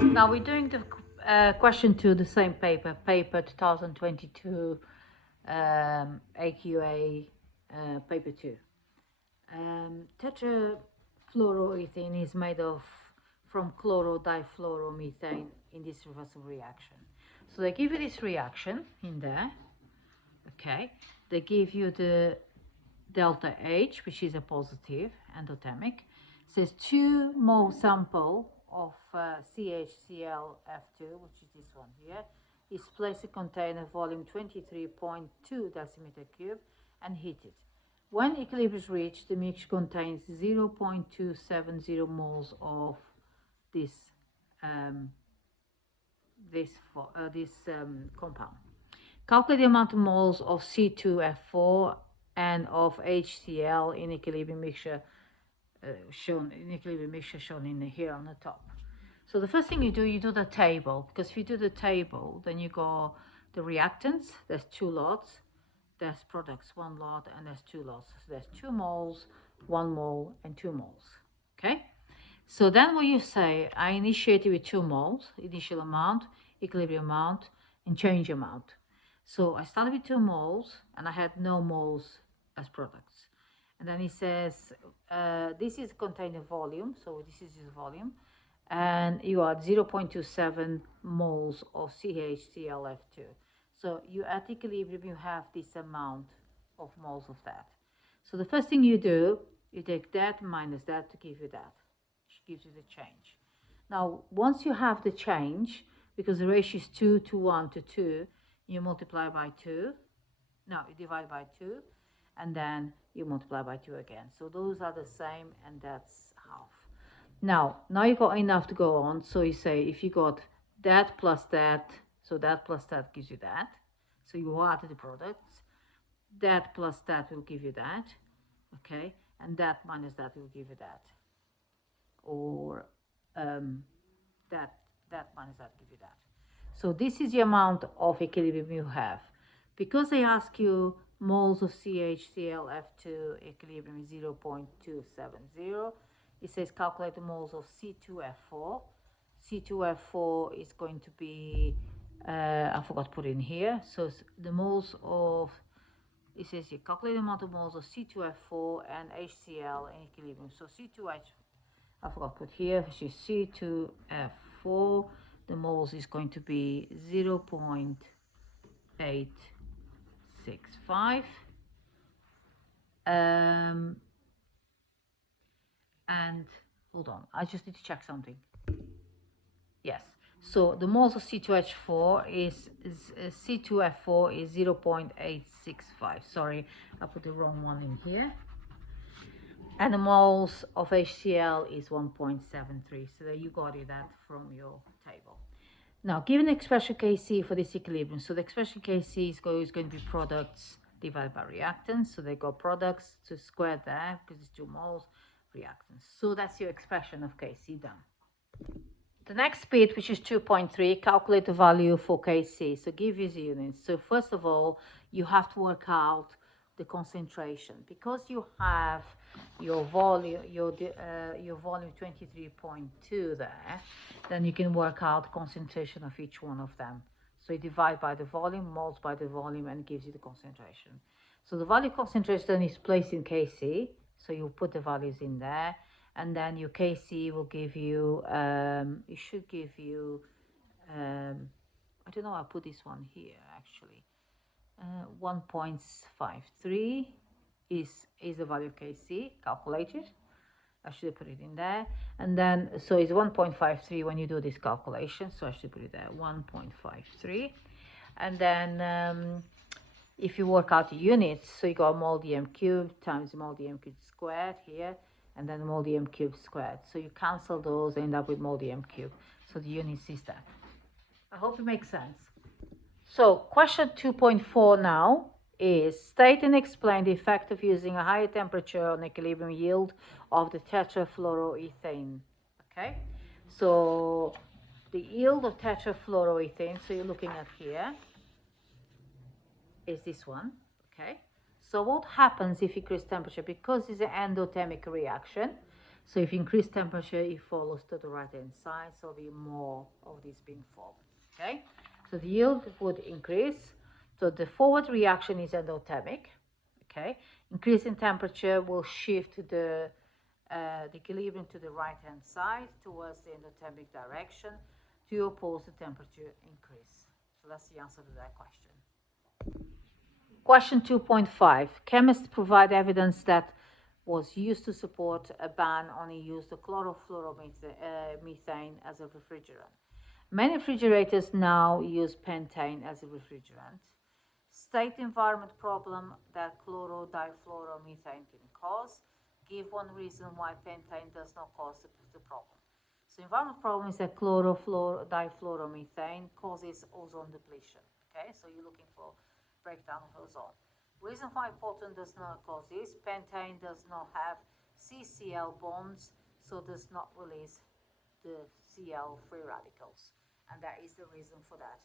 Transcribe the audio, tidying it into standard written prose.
Now we're doing the question 2, the same paper 2022, AQA, paper 2. Tetrafluoroethane is made of from chlorodifluoromethane in this reversible reaction. So they give you this reaction in there, okay? They give you the delta H, which is a positive endothermic. It says 2 mole sample of CHClF2, which is this one here, is placed in container volume 23.2 decimeter cube and heated. When equilibrium is reached, the mixture contains 0.270 moles of this compound. Calculate the amount of moles of C2F4 and of HCl in equilibrium mixture shown in here on the top. So the first thing you do the table, because if you do the table, then you go the reactants. There's 2 lots. There's products, 1 lot, and there's 2 lots. So there's 2 moles, 1 mole, and 2 moles. Okay. So then what you say, I initiated with 2 moles, initial amount, equilibrium amount, and change amount. So I started with 2 moles, and I had no moles as products. And then he says, this is container volume, so this is his volume, and you are 0.27 moles of CHClF2. So you at equilibrium, you have this amount of moles of that. So the first thing you do, you take that minus that to give you that, which gives you the change. Now, once you have the change, because the ratio is 2 to 1 to 2, you multiply by 2. No, you divide by 2, and then you multiply by 2 again. So those are the same, and that's half. Now you got enough to go on. So you say if you got that plus that, so that plus that gives you that. So you add the products. That plus that will give you that. Okay, and that minus that will give you that. Or that minus that give you that. So this is the amount of equilibrium you have. Because they ask you moles of CHClF2, equilibrium is 0.270. It says calculate the moles of C2F4. C2F4 is going to be, I forgot to put in here. So the moles of, it says here, calculate the amount of moles of C2F4 and HCl in equilibrium. So C2H, I forgot to put here, which is C2F4. The moles is going to be 0.865. And hold on, I just need to check something. Yes, so the moles of C2H4 is C2F4 is 0.865. Sorry, I put the wrong one in here. And the moles of HCl is 1.73. So there you got it that from your table. Now, given the expression Kc for this equilibrium, so the expression Kc is going to be products divided by reactants. So they go products to square there because it's 2 moles, reactants. So that's your expression of Kc done. The next bit, which is 2.3, calculate the value for Kc. So give you the units. So first of all, you have to work out the concentration. Because you have your volume, your volume 23.2 there, then you can work out the concentration of each one of them. So you divide by the volume, moles by the volume, and it gives you the concentration. So the value concentration is placed in Kc. So you put the values in there. And then your Kc will give you, it should give you, I don't know, I'll put this one here actually. 1.53 is the value of Kc calculated. I should put it in there. And then, so it's 1.53 when you do this calculation. So I should put it there, 1.53. And then if you work out the units, so you got mole dm cubed times mole dm cubed squared here, and then mole dm cubed squared. So you cancel those, end up with mole dm cubed. So the units is that. I hope it makes sense. So question 2.4 now is state and explain the effect of using a higher temperature on equilibrium yield of the tetrafluoroethane. Okay, so the yield of tetrafluoroethane, so you're looking at here, is this one. Okay, so what happens if you increase temperature? Because it's an endothermic reaction, So if you increase temperature, it follows to the right hand side, so there'll be more of this being formed. Okay, so the yield would increase. So the forward reaction is endothermic. Okay, increase in temperature will shift the equilibrium to the right hand side towards the endothermic direction to oppose the temperature increase. So that's the answer to that question. Question 2.5. Chemists provide evidence that was used to support a ban on the use of chlorofluoromethane as a refrigerant. Many refrigerators now use pentane as a refrigerant. State the environment problem that chloro-difluoromethane can cause. Give one reason why pentane does not cause the problem. So environment problem is that chloro-difluoromethane causes ozone depletion. Okay, so you're looking for breakdown of ozone. Reason why potent does not cause this: pentane does not have CCl bonds, so does not release the Cl free radicals, and that is the reason for that.